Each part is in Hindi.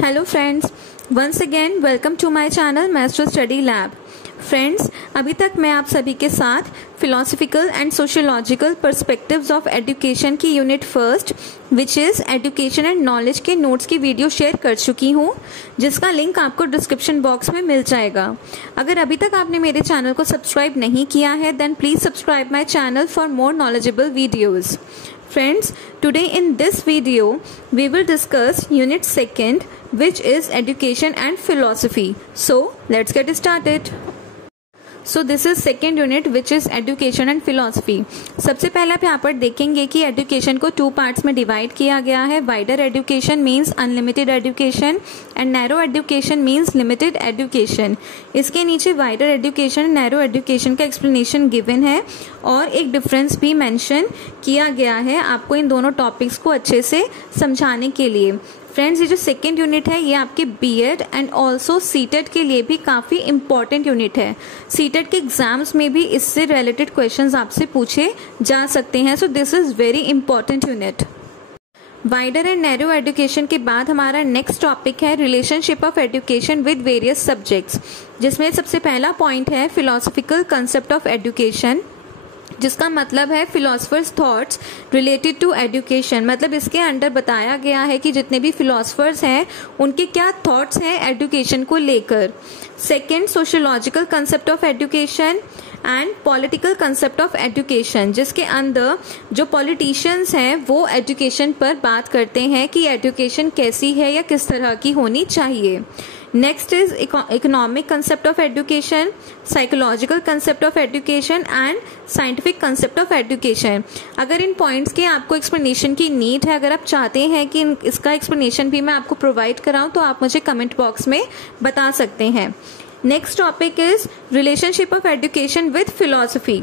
Hello friends, once again welcome to my channel master study lab. Friends, अभी तक मैं आप सभी के साथ philosophical and sociological perspectives of education की unit first which is education and knowledge के नोट्स की वीडियो शेयर कर चुकी हूँ, जिसका लिंक आपको डिस्क्रिप्शन बॉक्स में मिल जाएगा। अगर अभी तक आपने मेरे चैनल को सब्सक्राइब नहीं किया है then please subscribe my channel for more knowledgeable videos. Friends, today in this video we will discuss unit 2 which is education and philosophy. So let's get started. So this is second unit which is education and philosophy. सबसे पहले आप यहाँ पर देखेंगे कि एजुकेशन को 2 पार्ट्स में डिवाइड किया गया है. Wider education means unlimited education and narrow education means limited education. इसके नीचे वाइडर एजुकेशन, नैरो एजुकेशन का एक्सप्लेनेशन गिवन है और एक डिफरेंस भी मेंशन किया गया है आपको इन दोनों टॉपिक्स को अच्छे से समझाने के लिए. फ्रेंड्स, ये जो सेकेंड यूनिट है ये आपके बीएड एंड ऑल्सो सीटेट के लिए भी काफ़ी इंपॉर्टेंट यूनिट है. सीटेट के एग्जाम्स में भी इससे रिलेटेड क्वेश्चंस आपसे पूछे जा सकते हैं. So this is very important unit. Wider and narrow education के बाद हमारा नेक्स्ट टॉपिक है relationship of education with various subjects, जिसमें सबसे पहला पॉइंट है फिलोसफिकल कंसेप्ट ऑफ एजुकेशन, जिसका मतलब है philosophers thoughts related to education. मतलब इसके अंडर बताया गया है कि जितने भी फिलोसफर्स हैं उनके क्या थॉट्स हैं एजुकेशन को लेकर. Second, sociological concept of education and political concept of education, जिसके अंदर जो पॉलिटिशियंस हैं वो एजुकेशन पर बात करते हैं कि एजुकेशन कैसी है या किस तरह की होनी चाहिए. Next is economic concept of education, psychological concept of education and scientific concept of education. अगर इन पॉइंट्स के आपको एक्सप्लेनेशन की नीड है, अगर आप चाहते हैं कि इसका एक्सप्लेनेशन भी मैं आपको प्रोवाइड कराऊं तो आप मुझे कमेंट बॉक्स में बता सकते हैं. Next topic is relationship of education with philosophy.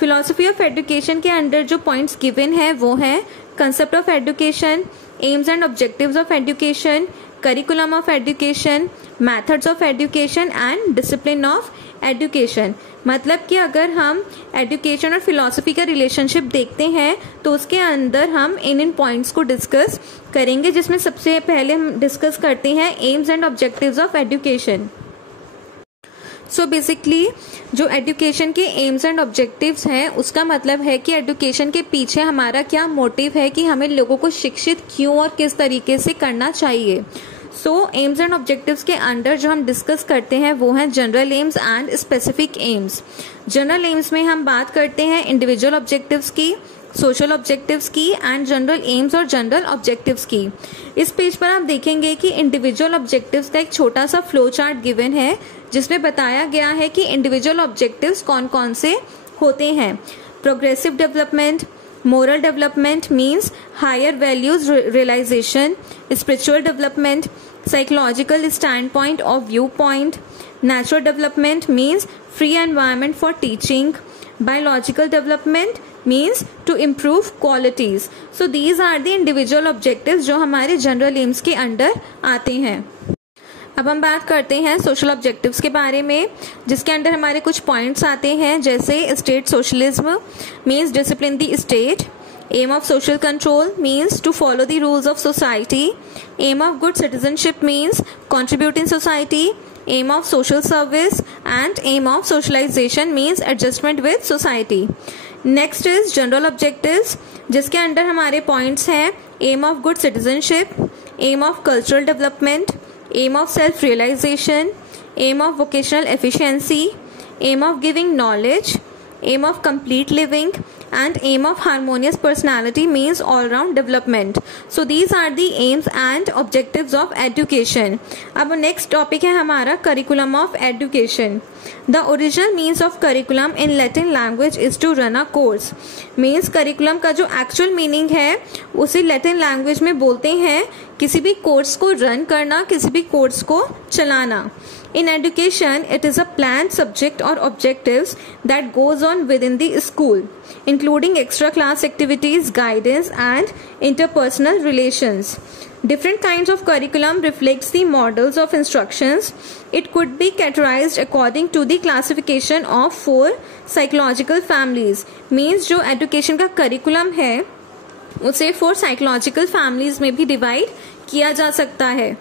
Philosophy of education के अंडर जो पॉइंट्स गिवन है वो है concept of education, AIIMS and objectives of education, curriculum of education, methods of education and discipline of education. मतलब कि अगर हम एजुकेशन और फिलॉसफी का रिलेशनशिप देखते हैं तो उसके अंदर हम इन पॉइंट्स को डिस्कस करेंगे, जिसमें सबसे पहले हम डिस्कस करते हैं AIIMS and objectives of education. So basically जो एजुकेशन के एम्स एंड ऑब्जेक्टिव्स हैं उसका मतलब है कि एजुकेशन के पीछे हमारा क्या मोटिव है कि हमें लोगों को शिक्षित क्यों और किस तरीके से करना चाहिए. सो एम्स एंड ऑब्जेक्टिव्स के अंडर जो हम डिस्कस करते हैं वो हैं general AIIMS and specific AIIMS. General AIIMS में हम बात करते हैं इंडिविजुअल ऑब्जेक्टिव्स की, सोशल ऑब्जेक्टिव्स की एंड जनरल एम्स और जनरल ऑब्जेक्टिव्स की. इस पेज पर आप देखेंगे कि इंडिविजुअल ऑब्जेक्टिव्स का एक छोटा सा फ्लो चार्ट गिवन है, जिसमें बताया गया है कि इंडिविजुअल ऑब्जेक्टिव्स कौन कौन से होते हैं. Progressive development, moral development means higher values realization, spiritual development, psychological standpoint of viewpoint, natural development means free environment for teaching, biological development means to improve qualities. So these are the individual objectives जो हमारे general aims के अंडर आते हैं. अब हम बात करते हैं सोशल ऑब्जेक्टिव्स के बारे में, जिसके अंडर हमारे कुछ पॉइंट्स आते हैं, जैसे state socialism means discipline the state, aim of social control means to follow the rules of society, aim of good citizenship means contribute in society, aim of social service and aim of socialisation means adjustment with society. Next is general objectives, जिसके अंडर हमारे पॉइंट्स हैं aim of good citizenship, aim of cultural development, aim of self-realization, aim of vocational efficiency, aim of giving knowledge, aim of complete living and aim of harmonious personality means all-round development. So these are the aims and objectives of education. अब next topic है हमारा curriculum of education. The original means of curriculum in Latin language is to run a course. Means curriculum का जो actual meaning है उसे Latin language में बोलते हैं किसी भी कोर्स को रन करना, किसी भी कोर्स को चलाना. In education, it is a planned subject or objectives that goes on within the school, including extra class activities, guidance, and interpersonal relations. Different kinds of curriculum reflects the models of instructions. It could be categorized according to the classification of 4 psychological families. Means जो education का curriculum है उसे 4 साइकोलॉजिकल फैमिलीज में भी डिवाइड किया जा सकता है.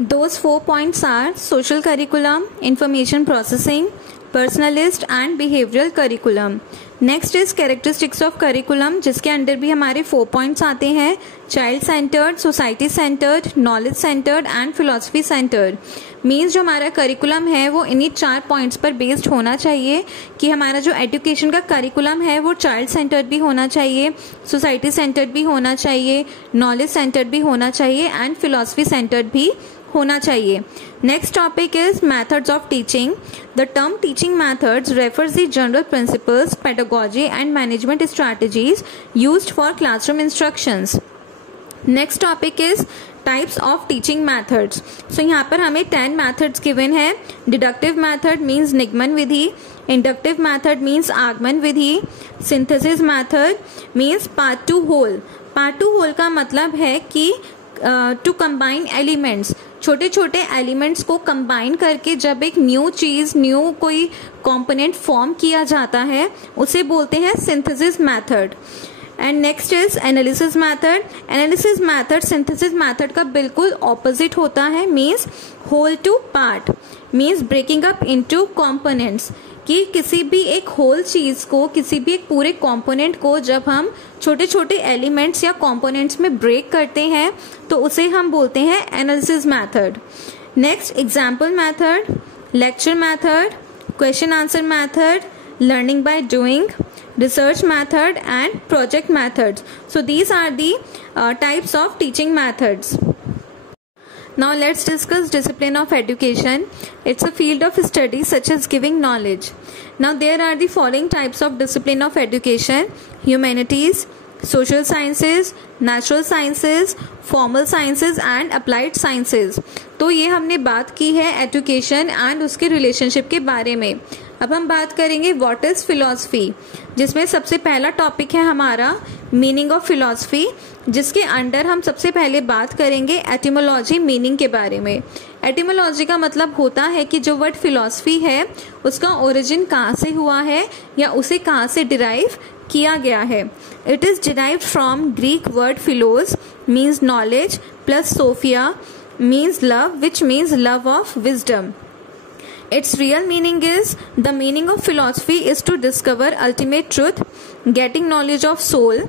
Those 4 points are social curriculum, information processing, personalist and behavioural curriculum. Next is characteristics of curriculum, जिसके अंडर भी हमारे 4 पॉइंट्स आते हैं. Child centred, society centred, knowledge centred and philosophy centred. Means जो हमारा करिकुलम है वो इन्हीं 4 पॉइंट्स पर बेस्ड होना चाहिए कि हमारा जो एजुकेशन का करिकुलम है वो चाइल्ड सेंटर्ड भी होना चाहिए, सोसाइटी सेंटर्ड भी होना चाहिए, नॉलेज सेंटर्ड भी होना चाहिए एंड फिलॉसफी सेंटर्ड भी होना चाहिए. Next topic is methods of teaching. The term teaching methods refers the general principles, pedagogy and management strategies used for classroom instructions. Next topic is types of teaching methods. So यहाँ पर हमें 10 मेथड्स गिवन है. डिडक्टिव मेथड मीन्स निगमन विधि, इंडक्टिव मेथड मीन्स आगमन विधि, synthesis method means part to whole. Part to whole का मतलब है कि टू कंबाइन एलिमेंट्स, छोटे छोटे एलिमेंट्स को कंबाइन करके जब एक न्यू चीज, न्यू कोई कंपोनेंट फॉर्म किया जाता है उसे बोलते हैं synthesis method. And next is analysis method. Analysis method synthesis method का बिल्कुल ऑपोजिट होता है. Means whole to part, means breaking up into components, कि किसी भी एक होल चीज को, किसी भी एक पूरे कंपोनेंट को जब हम छोटे छोटे एलिमेंट्स या कंपोनेंट्स में ब्रेक करते हैं तो उसे हम बोलते हैं analysis method. Next example method, lecture method, question answer method, learning by doing, research method and project methods. So these are the types of teaching methods. Now let's discuss discipline of education. It's a field of study such as giving knowledge. Now there are the following types of discipline of education: humanities, social sciences, natural sciences, formal sciences and applied sciences. तो ये हमने बात की है एजुकेशन एंड उसके रिलेशनशिप के बारे में. अब हम बात करेंगे व्हाट इज फिलॉसफी, जिसमें सबसे पहला टॉपिक है हमारा मीनिंग ऑफ फिलॉसफी, जिसके अंडर हम सबसे पहले बात करेंगे एटिमोलॉजी मीनिंग के बारे में. एटिमोलॉजी का मतलब होता है कि जो वर्ड फिलॉसफी है उसका ओरिजिन कहाँ से हुआ है या उसे कहाँ से डिराइव किया गया है. It is derived from Greek word philos means knowledge plus sophia means love, which means love of wisdom. Its real meaning is, the meaning of philosophy is to discover ultimate truth, getting knowledge of soul,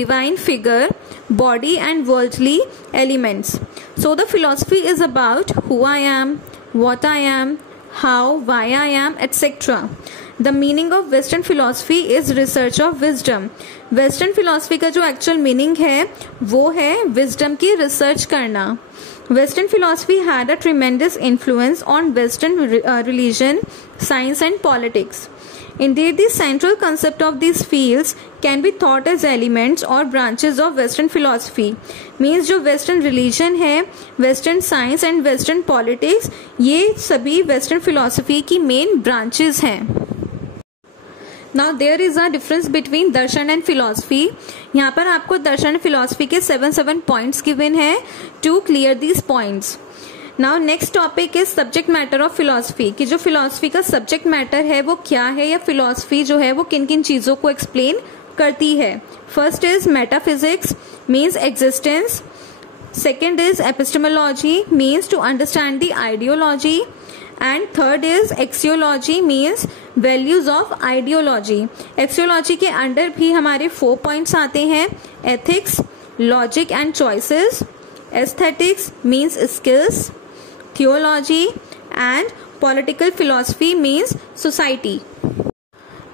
divine figure, body and worldly elements. So the philosophy is about who I am, what I am, how, why I am, etc. The meaning of Western philosophy is research of wisdom. Western philosophy का जो actual meaning है वो है wisdom की research करना. Western philosophy had a tremendous influence on Western religion, science and politics. Indeed, the central concept of these fields can be thought as elements or branches of Western philosophy. Means जो Western religion है, Western science and Western politics, ये सभी Western philosophy की main branches हैं. Now there is a difference between darshan and philosophy. यहाँ पर आपको दर्शन फिलॉसफी के 7 पॉइंट्स गिवन है to clear these points. Now next topic is subject matter of philosophy, कि जो फिलॉसफी का सब्जेक्ट मैटर है वो क्या है, या फिलॉसफी जो है वो किन किन चीजों को एक्सप्लेन करती है. First is metaphysics means existence. Second is epistemology means to understand the ideology. And third is axiology means values of ideology. Axiology के अंडर भी हमारे 4 पॉइंट्स आते हैं: ethics, logic and choices, aesthetics means skills, theology and political philosophy means society.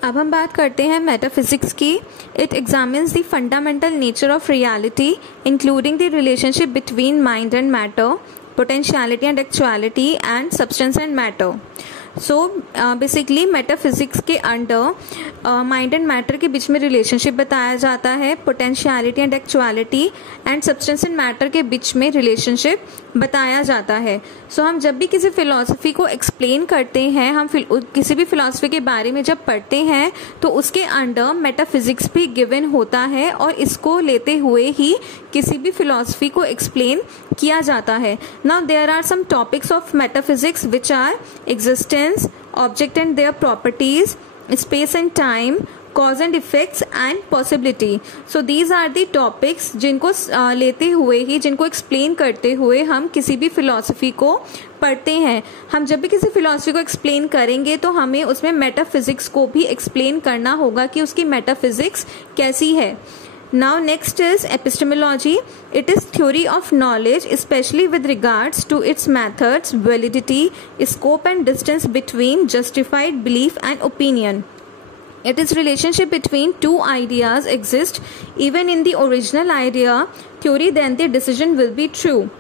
अब हम बात करते हैं मेटाफिजिक्स की. It examines the fundamental nature of reality including the relationship between mind and matter, potentiality and actuality and substance and matter. So basically metaphysics के अंडर माइंड एंड मैटर के बीच में रिलेशनशिप बताया जाता है, potentiality and actuality and substance and matter के बीच में रिलेशनशिप बताया जाता है. सो हम जब भी किसी फिलॉसफी को एक्सप्लेन करते हैं, हम किसी भी फिलॉसफी के बारे में जब पढ़ते हैं तो उसके अंडर मेटाफिजिक्स भी गिवन होता है और इसको लेते हुए ही किसी भी फिलॉसफी को एक्सप्लेन किया जाता है. Now there are some topics of metaphysics which are existence, object and their properties, space and time, cause and effects and possibility. So these are the topics जिनको लेते हुए ही, जिनको एक्सप्लेन करते हुए हम किसी भी फिलॉसफी को पढ़ते हैं। हम जब भी किसी फिलॉसफी को एक्सप्लेन करेंगे तो हमें उसमें मेटाफिजिक्स को भी एक्सप्लेन करना होगा कि उसकी मेटाफिजिक्स कैसी है। Now next is epistemology. It is theory of knowledge, especially with regards to its methods, validity, scope and distance between justified belief and opinion. It is relationship between two ideas exist even in the original idea theory, then the decision will be true.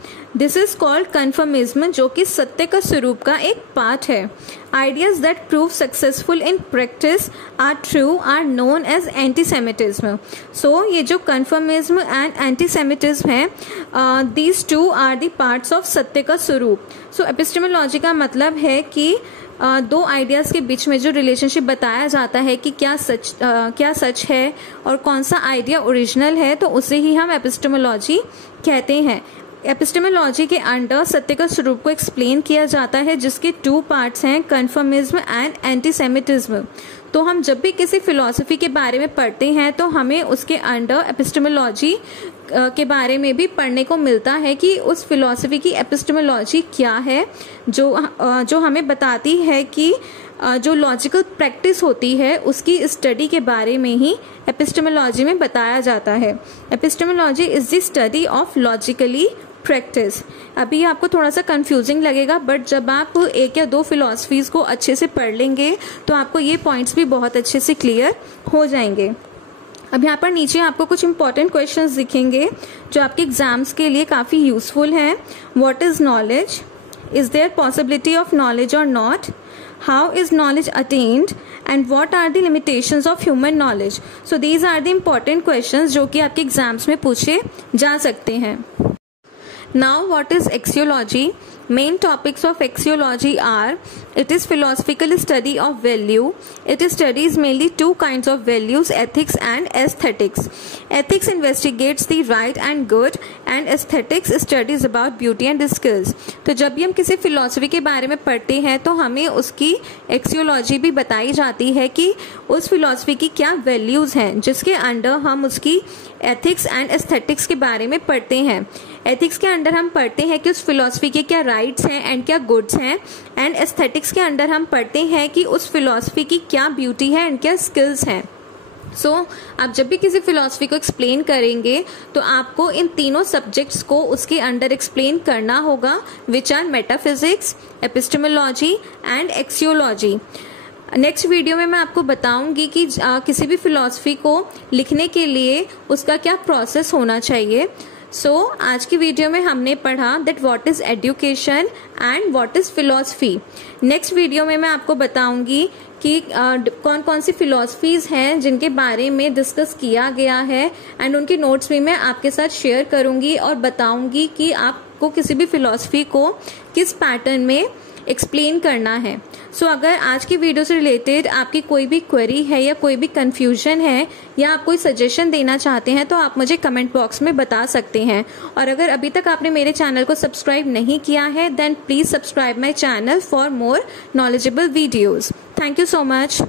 This is called conformism, जो कि सत्य का स्वरूप का एक पार्ट है। Ideas that prove successful in practice are true are known as anti-Semitism. So ये जो conformism and anti-Semitism है, these two are the parts of सत्य का स्वरूप। So epistemology का मतलब है कि दो आइडियाज़ के बीच में जो रिलेशनशिप बताया जाता है कि क्या सच है और कौन सा आइडिया ओरिजिनल है, तो उसे ही हम एपिस्टेमोलॉजी कहते हैं। एपिस्टेमोलॉजी के अंडर सत्य का स्वरूप को एक्सप्लेन किया जाता है, जिसके टू पार्ट्स हैं, कन्फर्मिज्म एंड एंटीसेमिटिज्म। तो हम जब भी किसी फिलॉसफी के बारे में पढ़ते हैं तो हमें उसके अंडर एपिस्टेमोलॉजी के बारे में भी पढ़ने को मिलता है कि उस फिलॉसफी की एपिस्टेमोलॉजी क्या है, जो हमें बताती है कि जो लॉजिकल प्रैक्टिस होती है उसकी स्टडी के बारे में ही एपिस्टेमोलॉजी में बताया जाता है। Epistemology is the study of logically practice. अभी आपको थोड़ा सा कंफ्यूजिंग लगेगा, बट जब आप एक या दो फिलॉसफीज को अच्छे से पढ़ लेंगे तो आपको ये पॉइंट्स भी बहुत अच्छे से क्लियर हो जाएंगे। अब यहाँ पर नीचे आपको कुछ इंपॉर्टेंट क्वेश्चंस दिखेंगे जो आपके एग्जाम्स के लिए काफ़ी यूजफुल हैं। What is knowledge? Is there possibility of knowledge और not? How is knowledge attained and what are the limitations of human knowledge? So these are the important questions जो कि आपके एग्जाम्स में पूछे जा सकते हैं। Now what is axiology? Main topics of axiology are: it is philosophical study of value. It studies mainly two kinds of values, ethics and aesthetics. Ethics investigates the right and good, and aesthetics studies about beauty and skills. तो जब भी हम किसी फिलॉसफी के बारे में पढ़ते हैं तो हमें उसकी एक्सियोलॉजी भी बताई जाती है कि उस फिलॉसफी की क्या वैल्यूज़ हैं, जिसके अंडर हम उसकी एथिक्स एंड एस्थेटिक्स के बारे में पढ़ते हैं। एथिक्स के अंडर हम पढ़ते हैं कि उस फिलॉसफी के क्या राइट्स हैं एंड क्या गुड्स हैं, एंड एस्थेटिक्स के अंडर हम पढ़ते हैं कि उस फिलॉसफी की क्या ब्यूटी है एंड क्या स्किल्स हैं। सो आप जब भी किसी फिलॉसफी को एक्सप्लेन करेंगे तो आपको इन तीनों सब्जेक्ट्स को उसके अंडर एक्सप्लेन करना होगा, which are metaphysics, epistemology and axiology. Next video में मैं आपको बताऊंगी कि किसी भी फिलॉसफी को लिखने के लिए उसका क्या प्रोसेस होना चाहिए। आज की वीडियो में हमने पढ़ा that what is education and what is philosophy. Next video में मैं आपको बताऊंगी कि कौन कौन सी फिलॉसफीज हैं जिनके बारे में डिस्कस किया गया है, एंड उनके नोट्स भी मैं आपके साथ शेयर करूंगी और बताऊंगी कि आपको किसी भी फिलॉसफी को किस पैटर्न में एक्सप्लेन करना है। अगर आज की वीडियो से रिलेटेड आपकी कोई भी क्वेरी है या कोई भी कंफ्यूजन है या आप कोई सजेशन देना चाहते हैं तो आप मुझे कमेंट बॉक्स में बता सकते हैं। और अगर अभी तक आपने मेरे चैनल को सब्सक्राइब नहीं किया है then please subscribe my channel for more knowledgeable videos. Thank you so much.